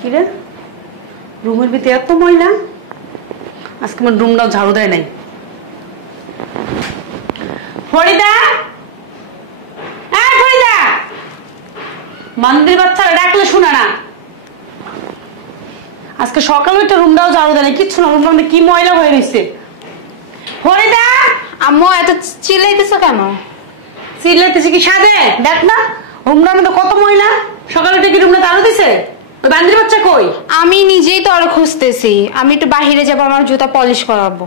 কি রে রুমের ভিতরে এত ময়লা আজকে আমার রুমটাও ঝাড়ু দেয় নাই ফরিদা ফরিদা বান্দির বাচ্চারা ডাকলে শুনে না আজকে সকালে একটা রুমটাও ঝাড়ু দেয় নাই কিচ্ছু না রুমটার মধ্যে কি ময়লা হয়ে গেছে ফরিদা আম্মু এত চিল্লাইতেছো কেন? চিল্লাইতেছি কি সাদে দেখ না রুমটার মধ্যে কত ময়লা সকালে কি রুমটা ঝাড়ু দিছে ওই বান্দির বাচ্চা কই? আমি নিজেই তো আরো খুঁজতেছি আমি একটু বাহিরে যাবো আমার জুতা পলিশ করাবো।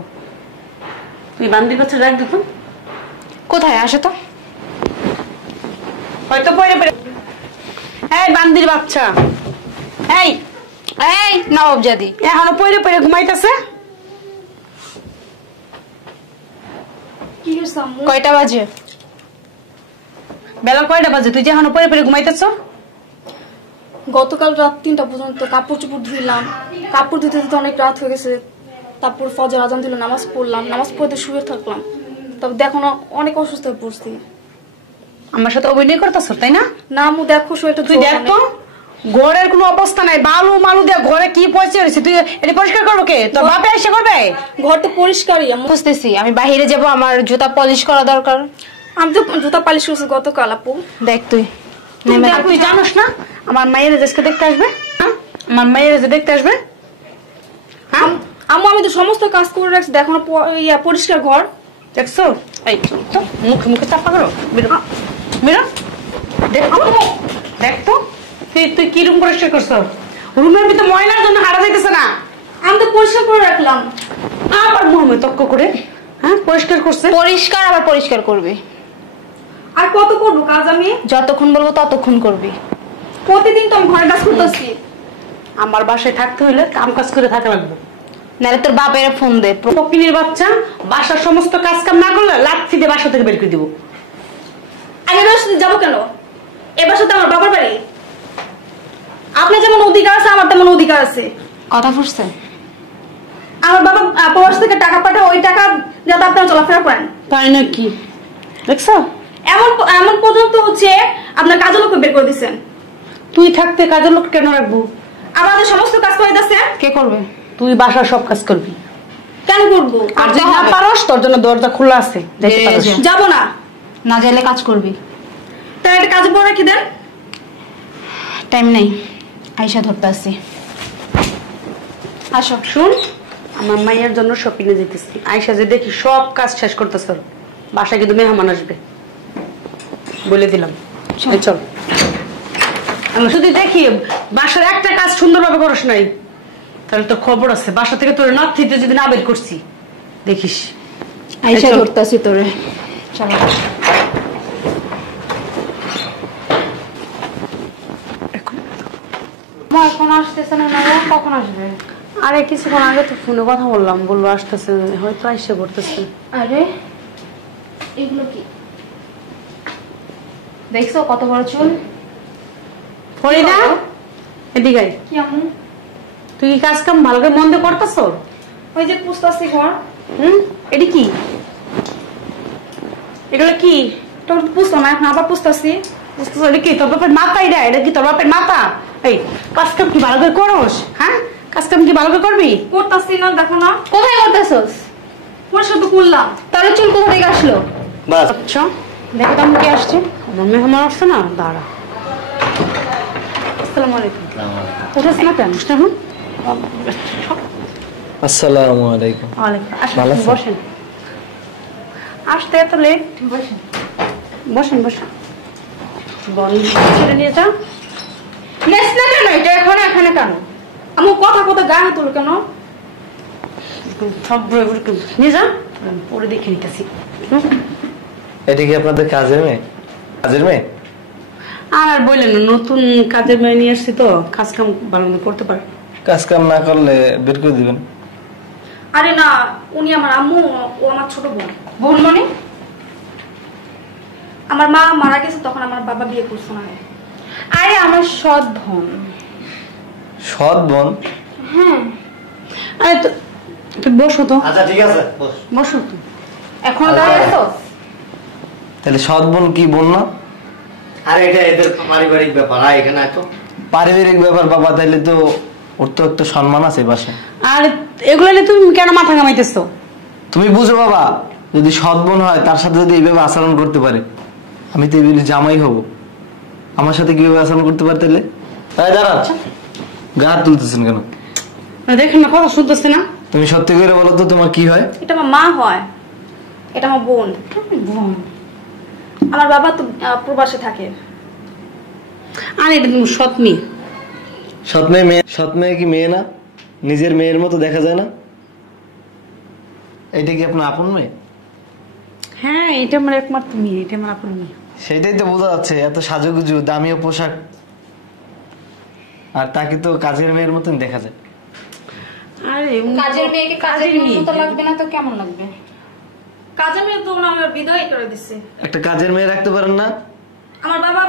তুই বান্দির বাচ্চা ডাক দিত কোথায় আসো তো হয়তো পড়ে পড়ে এই বান্দির বাচ্চা এই এই নবাবজাদি এখনো পড়ে পড়ে ঘুমাইতেছে কয়টা বাজে? বেলা কয়টা বাজে তুই যে এখনো পড়ে পড়ে ঘুমাইতেছ? গতকাল রাত 3টা পর্যন্ত কাপড় চোপড় ধুইলাম, কাপড় ধুতে ধুতে অনেক রাত হয়ে গেছে। তারপর ফজর আজান দিল, নামাজ পড়লাম, নামাজ পড়তে শুয়ে থাকলাম। তবে দেখো না অনেক অসুস্থ হয়ে পড়ছি। আমার সাথে অভিনয় করতেছ তাই না? না আম্মু দেখো শরীরটা তুই দেখ তো ঘরের কোনো অবস্থা নাই বালু মালু দিয়ে ঘরে কি পয়সা রয়েছে তুই এটা পরিষ্কার করবো কে? তোর বাপে এসে করবে? ঘর তো পরিষ্কারই আম্মু। খুঁজতেছি আমি বাহিরে যাবো আমার জুতা পলিশ করা দরকার। আমি তো জুতা পালিশ করছি গতকাল আপু। দেখ তুই তুই জানোস না আমার মায়ের আজকে দেখতে আসবে? আমার মায়ের যে দেখতে আসবে আম্মু আমি তো সমস্ত কাজ করে রাখছি, দেখো না পরিষ্কার ঘর দেখছো? এই তো মুখে মুখে চাপা করো বেরো বেরো দেখ তো তুই কি রুম পরিষ্কার করছো? রুমের ভিতরে ময়লার জন্য হারা যাইতেছে না। আমি তো পরিষ্কার করে রাখলাম। আবার মুখে তক্ক করে পরিষ্কার করছে পরিষ্কার আবার পরিষ্কার করবি। আর কত করবো কাজ আমি? যতক্ষণ বলবো ততক্ষণ করবি। প্রতিদিন তো আমি ঘরে কাজ করতেছি। আমার বাসায় থাকতে হইলে কাম কাজ করে থাকা লাগবে, নাহলে তোর বাপের ফোন দে। ফকিনীর বাচ্চা বাসার সমস্ত কাজ কাম না করলে লাথি দিয়ে বাসা থেকে বের করে দিব। আমি যাবো কেন? এ বাসা তো আমার বাবার বাড়ি। আপনার যেমন অধিকার আছে আমার তেমন অধিকার আছে। কথা ফুটছে? আমার বাবা প্রবাস থেকে টাকা পাঠায়, ওই টাকা যাতে আপনারা চলাফেরা করেন। তাই নাকি? দেখছো এমন এমন পর্যন্ত হচ্ছে আপনার কাজের লোক বের করে দিচ্ছেন। তুই থাকতে কাজের লোক কেন রাখবো? আমাদের সমস্ত কাজ করে দিচ্ছেন। কে করবে? তুই বাসার সব কাজ করবি। কেন করবো? আর যদি না পারস তোর জন্য দরজা খোলা আছে, যাবো না। না যাইলে কাজ করবি। তাই একটা কাজে পর রাখি দেন। টাইম নেই, আইসা ধরতে আসছি। আসো শুন আমার মায়ের জন্য শপিং এ যেতেছি। আয়সা যে দেখি সব কাজ শেষ করতেছ, বাসায় কিন্তু মেহমান আসবে বলে দিলাম। চল আমি শুধু দেখি বাসার একটা কাজ সুন্দরভাবে করস নাই তাহলে তোর খবর আছে। বাসা থেকে তোর নাথিতে যদি না বের করছি দেখিস। আইসা ধরতে আসি তোরে। চলো এখন আসতেছে না? কখন আসবে? আরে কিছুক্ষণ আগে তো ফোনে কথা বললাম, বলবো আসতেছে, হয়তো আইসে পড়তেছে। আরে এগুলো কি দেখছো? কত বড় চুল। ফরিদা এদিকে কি আম্মু? তুই কি কাজ কাম ভালো করে মন দিয়ে করতেছ? ওই যে পুছতাছি ঘর। এটি কি? এগুলো কি? তোর পুছতো না, এখন আবার পুছতাছি। এটা কি তোর বাপের মাথা? এটা কি তোর বাপের মাথা? এই কাজ কাম কি ভালো করে করস? কাজ কাম কি ভালো করে করবি? করতাছি না, দেখো না। কোথায় করতেছস? পরিষ্কার তো করলাম। তাহলে চুল কোথা থেকে আসলো? আচ্ছা দেখো তো কে আসছে। আমার মেহমান আসছে না, দাঁড়া। আসসালামু আলাইকুম। উঠেছ না কেন? আসসালামু আলাইকুম। ওয়ালাইকুম। বসেন। আসতে এত লেট? বসেন বসেন বসেন। ছেড়ে নিয়ে যাও। নেস না কেন? এটা এখন এখানে কেন? আমার কথা কথা গায়ে তুলো কেন? সব নিয়ে যা, পরে দেখে নিতেছি। এটা কি আপনাদের কাজের মেয়ে? কাজের মেয়ে? আর বললেন না, নতুন কাজের মেয়ে নিয়ে আসছি তো, কাজ কাম ভালো মতো করতে পারে। কাজ কাম না করলে বের করে দিবেন। আরে না, উনি আমার আম্মু, ও আমার ছোট বোন। বোন মানে? আমার মা মারা গেছে তখন আমার বাবা বিয়ে করছে না। আরে আমার সৎ বোন। সৎ বোন? হ্যাঁ। আরে তুই বসো তো। আচ্ছা ঠিক আছে, বসো তো। এখন দাঁড়িয়ে আছো? তাহলে সৎ বোন কি বোন না? আরে এটা এদের পারিবারিক ব্যাপার। এখানে তো পারিবারিক ব্যাপার বাবা, তাইলে তো ওর তো একটা সম্মান আছে বাসায়। আর এগুলো নিয়ে তুমি কেন মাথা ঘামাইতেছো? তুমি বুঝো বাবা, যদি সৎ বোন হয় তার সাথে যদি এইভাবে আচরণ করতে পারে, আমি তো এগুলি জামাই হব, আমার সাথে কিভাবে আচরণ করতে পারে তাহলে? তাই দাঁড়া, গা হাত তুলতেছেন কেন? দেখেন না কথা শুনতেছে না। তুমি সত্যি করে বলো তো তোমার কি হয়? এটা আমার মা হয়, এটা আমার বোন। বোন? আমার বাবা তো প্রবাসে থাকে। আর এটা তুমি সৎ মেয়ে। সৎ মেয়ে? সৎ মেয়ে কি মেয়ে না? নিজের মেয়ের মতো দেখা যায় না? এটা কি আপনার আপন মেয়ে? হ্যাঁ, এটা আমার একমাত্র মেয়ে, এটা আমার আপন মেয়ে। সেটাই তো বোঝা যাচ্ছে, এত সাজুগুজু, দামিও পোশাক, আর তাকে তো কাজের মেয়ের মতন দেখা যায়। আরে কাজের মেয়েকে কাজের মেয়ে মতো লাগবে না তো কেমন লাগবে? কাজের মেয়ে তো আমার বিদায় করে দিচ্ছে। একটা কাজের মেয়ে রাখতে পারেন না? আমার বাবা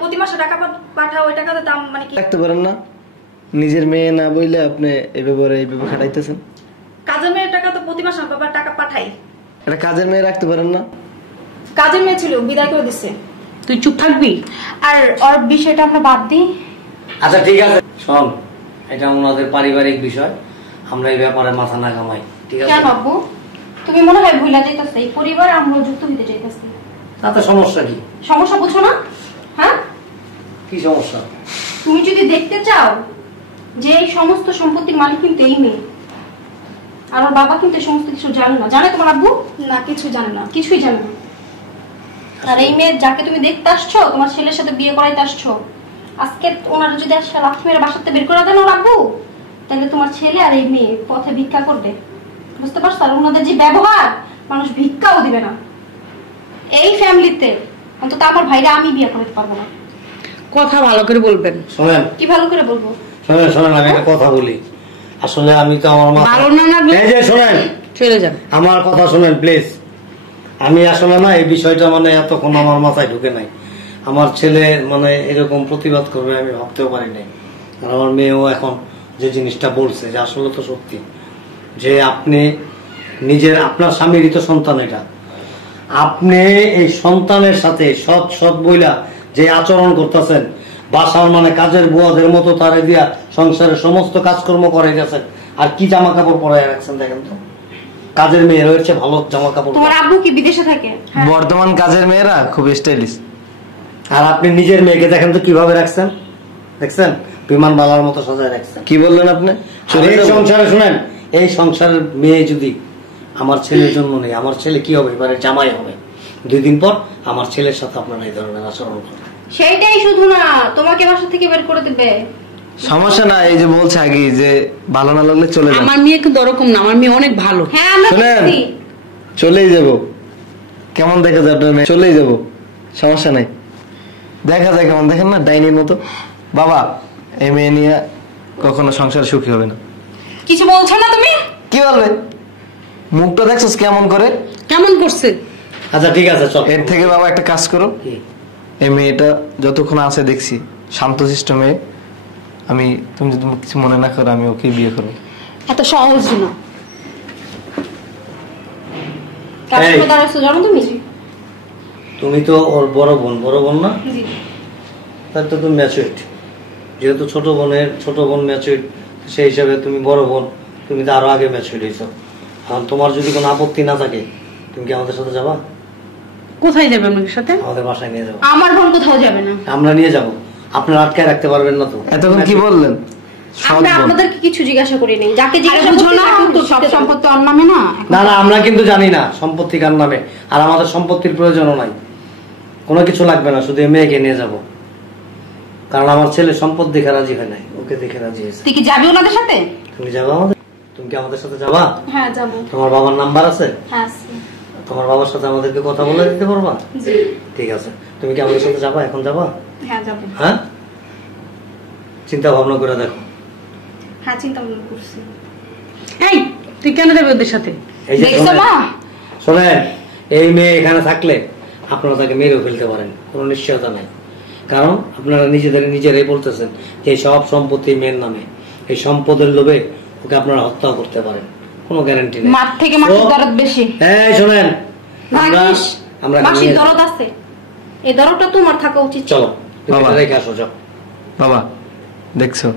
প্রতি মাসে টাকা পাঠায়, ওই টাকাতে দাম মানে কি রাখতে পারেন না? নিজের মেয়ে না বইলে আপনি এইভাবে খাটাইতেছেন। কাজের মেয়ের টাকা তো প্রতি মাসে আমার বাবা টাকা পাঠাই। একটা কাজের মেয়ে রাখতে পারেন না? কাজের মেয়ে ছিল, বিদায় করে দিচ্ছে। তুই চুপ থাকবি? আর ওর বিষয়টা আমরা বাদ দিই। আচ্ছা ঠিক আছে, শোন, এটা ওনাদের পারিবারিক বিষয়, আমরা এই ব্যাপারে মাথা না ঘামাই, ঠিক আছে? কেন আব্বু, তুমি মনে হয় ভুলা যাইতেছে এই পরিবার আমরা যুক্ত হইতে চাইতেছি। তাতে সমস্যা কি? সমস্যা বুঝো না? হ্যাঁ, কি সমস্যা? তুমি যদি দেখতে চাও যে এই সমস্ত সম্পত্তির মালিক কিন্তু এই মেয়ে, আর ওর বাবা কিন্তু এই সমস্ত কিছু জানে না। জানে তোমার আব্বু? না, কিছু জানে না। কিছুই জানে না। আর এই মেয়ে যাকে তুমি দেখতে আসছো, তোমার ছেলের সাথে বিয়ে করাইতে আসছো, আজকে ওনারা যদি একটা লাথি মেরে বাসাতে বের করে দেন ওর আব্বু, তাহলে তোমার ছেলে আর এই মেয়ে পথে ভিক্ষা করবে, বুঝতে পারছো? আর ওনাদের যে ব্যবহার, মানুষ ভিক্ষাও দিবে না। এই ফ্যামিলিতে অন্তত আমার ভাইরা আমি বিয়ে করতে পারবো না। কথা ভালো করে বলবেন। শোনেন, কি ভালো করে বলবো? শোনেন, আমি একটা কথা বলি। আসলে আমি তো আমার ভালো না লাগলে এই যে শোনেন, চলে যান। আমার কথা শোনেন প্লিজ। আমি আসলে না এই বিষয়টা মানে এতক্ষণ আমার মাথায় ঢুকে নাই। আমার ছেলে মানে এরকম প্রতিবাদ করবে আমি ভাবতেও পারি নাই। আর আমার মেয়েও এখন যে জিনিসটা বলছে যে আসলে তো সত্যি, যে আপনি আপনার স্বামীরই তো সন্তান, এটা আপনি এই সন্তানের সাথে সৎ বইলা যে আচরণ করতেছেন, বাসার মানে কাজের বুয়াদের মতো তারে দিয়া সংসারের সমস্ত কাজকর্ম করে গেছেন, আর কি জামা কাপড় পরাই রাখছেন দেখেন তো। কাজের মেয়ে রয়েছে ভালো জামা কাপড়। তোমার আব্বু কি বিদেশে থাকে? বর্তমান কাজের মেয়েরা খুব স্টাইলিশ। আর আপনি নিজের মেয়েকে দেখেন তো কিভাবে রাখছেন, দেখছেন? বিমান বালার মতো সাজায় রাখছেন। কি বললেন আপনি? এই সংসারে শুনেন, এই সংসারের মেয়ে যদি আমার ছেলের জন্য নেই, আমার ছেলে কি হবে? এবারে জামাই হবে। 2 দিন পর আমার ছেলের সাথে আপনারা এই ধরনের আচরণ করেন। সেইটাই শুধু না, তোমাকে বাসা থেকে বের করে দেবে। সমস্যা না, এই যে বলছে আগে যে ভালো না লাগলে চলে যান। আমার মেয়ে কিন্তু ওরকম না, আমার মেয়ে অনেক ভালো। হ্যাঁ, আমরা শুনেন, বুঝছি। চলেই যাব। কেমন দেখা যায় আপনার মেয়ে? চলেই যাব, সমস্যা নাই। দেখা যায় কেমন, দেখেন না, ডাইনির মতো। বাবা, এই মেয়ে নিয়ে কখনো সংসার সুখী হবে না। কিছু বলছো না তুমি? কি বলবে? মুখটা দেখছস কেমন করে? কেমন করছে? আচ্ছা ঠিক আছে, চল। এর থেকে বাবা একটা কাজ করো, কি? এই মেয়েটা যতক্ষণ আছে দেখছি শান্তশিষ্ট মেয়ে, তুমি যদি কিছু মনে না করো আমি ওকে বিয়ে করবো। এত সহজ না। কার সাথে দাঁড়াচ্ছো জানো তুমি? তুমি তো ওর বড় বোন না? জি। তার তো তুমি ম্যাচুরিট, যেহেতু ছোট বোন ম্যাচুরিট, সেই হিসাবে তুমি বড় বোন, তুমি তো আরো আগে ম্যাচুরিট হয়েছো। এখন তোমার যদি কোনো আপত্তি না থাকে, তুমি কি আমাদের সাথে যাবা? কোথায় যাবে আমার সাথে? আমাদের বাসায় নিয়ে যাবো। আমার বোন কোথাও যাবে না। আমরা নিয়ে যাব, আপনারা আটকে রাখতে পারবেন না তো? এতক্ষণ কি বললেন? সৎ আমরা বোন। আপনাদেরকে কিছু জিজ্ঞাসা করি নাই, যাকে জিজ্ঞাসা বুঝো করছি না, তাকে উত্তর সব দিতে দাও। সম্পত্তি ওর নামে না। না, আমরা কিন্তু জানি না সম্পত্তি কার নামে, আর আমাদের সম্পত্তির প্রয়োজনও নাই, কোনো কিছু লাগবে না, শুধু এই মেয়েকে নিয়ে যাব। কারণ আমার ছেলে সম্পদ দেখে রাজি হয় নাই, ওকে দেখে রাজি হয়েছে। তুই কি যাবি ওনাদের সাথে? তুমি যাবা আমাদের? তুমি কি আমাদের সাথে যাবা? হ্যাঁ, যাবো। তোমার বাবার নাম্বার আছে? হ্যাঁ, আছে। তোমার বাবার সাথে আমাদেরকে কথা বলে দিতে পারবা? জি। ঠিক আছে, তুমি কি আমাদের সাথে যাবা? এখন যাবা? হ্যাঁ, যাবো। হ্যাঁ, চিন্তা ভাবনা করে দেখো। হ্যাঁ, চিন্তা ভাবনা করছি। এই, তুই কেন যাবি ওদের সাথে? এই যে দেখছো মা? শোনেন, এই মেয়ে এখানে থাকলে আপনারা তাকে মেরেও ফেলতে পারেন, কোনো নিশ্চয়তা নেই। কারণ আপনারা নিজেরাই বলতেছেন যে সব সম্পত্তি মেয়ের নামে, এই সম্পদের লোভে ওকে আপনারা হত্যা করতে পারেন, কোনো গ্যারান্টি নেই। মাঠ থেকে মাছের দরদ বেশি। এই শোনেন, আমরা মাসির দরদ আছে, এই দরদটা তোমার থাকা উচিত। চলো, তুমি বাবা। এটা রেখে আসো, যাও। বাবা, দেখছো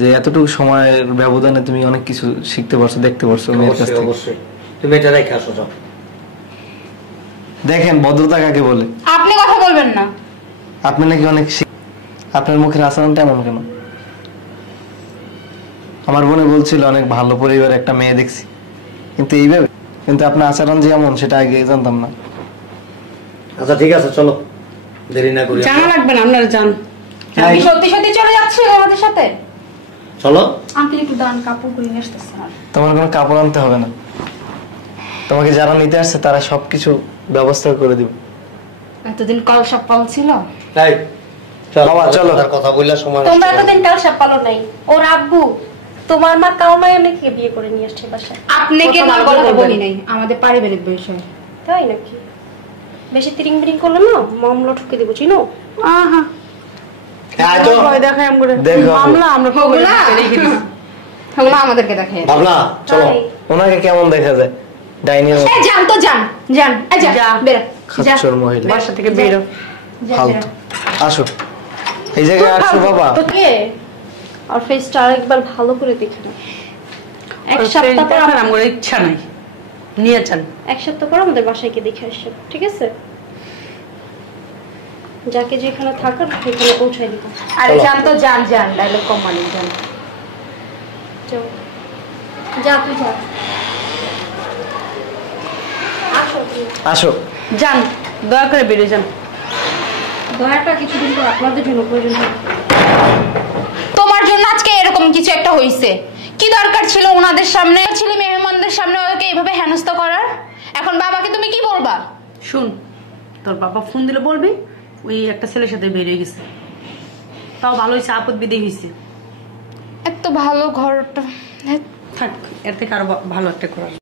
যে এতটুকু সময়ের ব্যবধানে তুমি অনেক কিছু শিখতে পারছো, দেখতে পারছো মেয়ের কাছ অবশ্যই থেকে। অবশ্যই তুমি এটা রেখে আসো যাও। দেখেন ভদ্রতা কাকে বলে। আপনি কথা বলবেন না। আপনি নাকি অনেক আপনার মুখের আচরণটা এমন কেন? আমার বোনে বলছিল অনেক ভালো পরিবার একটা মেয়ে দেখছি, কিন্তু এইভাবে, কিন্তু আপনার আচরণ যে এমন সেটা আগে জানতাম না। আচ্ছা ঠিক আছে চলো, দেরি না করি। জানা লাগবে না, আপনারা যান। আপনি সত্যি সত্যি চলে যাচ্ছেন আমাদের সাথে? চলো। আঙ্কেল একটু দান, কাপড় করে নিয়ে আসতেছে। তোমার কোনো কাপড় আনতে হবে না, তোমাকে যারা নিতে আসছে তারা সবকিছু ব্যবস্থা করে দিব। এতদিন কলসা পাল ছিল। তাই চলো বাবা, চলো। তার কথা বললে সময় তোমরা নষ্ট করো। এতদিন কাল সাপালো নাই। ওর আব্বু তোমার মা কাউমায় নাকি বিয়ে করে নিয়ে আসছে বাসায়। আপনি কেন কথা কথা বলবেন। বলি নাই, আমাদের পারিবারিক বিষয়। তাই নাকি? বেশি তিরিং বিরিং করলে না মামলা ঠুকে দিব, চিনো? আহা হ্যাঁ, তো ভয় দেখায় আমরা দেখো। মামলা আমরা ওগুলো না, ওগুলো আমাদেরকে দেখে। ভাবনা চলো। তাই। ওনাকে কেমন দেখা যায়? ডাইনি এই যান তো যান, যান এই যা যা। বেরো, যা খাচ্চর মহিলা। বাসা থেকে বেরো। যা, ফালতু। বেরো। আসো, এই জায়গায় আসো বাবা। তোকে আর ফেসটা আরেকবার ভালো করে দেখে না। এক ওর সপ্তাহ friend পর দেখার আমার ইচ্ছা নাই, নিয়ে যান। এক সপ্তাহ পর আমাদের বাসায় গিয়ে দেখে আসছে, ঠিক আছে? যাকে যেখানে থাকার সেখানে পৌঁছায় দিব। আরে যান তো যান, যান ডায়লগ কম মানে যান। যাও। যা তুই যা। আসো তুমি। আসো। যান, দয়া করে বেরিয়ে যান। দয়াটা কিছুদিন পর আপনাদের জন্য প্রয়োজন হবে। তোমার জন্য আজকে এরকম কিছু একটা হইছে। কি দরকার ছিল ওনাদের সামনে, ছেলে মেহমানদের সামনে ওকে এইভাবে হেনস্থা করার? এখন বাবাকে তুমি কি বলবা? শুন, তোর বাবা ফোন দিলে বলবি ওই একটা ছেলের সাথে বেরিয়ে গেছে। তাও ভালো হয়েছে, আপদ বিদেয় হয়েছে। এত ভালো ঘরটা। থাক, এর থেকে আরো ভালো একটা করার।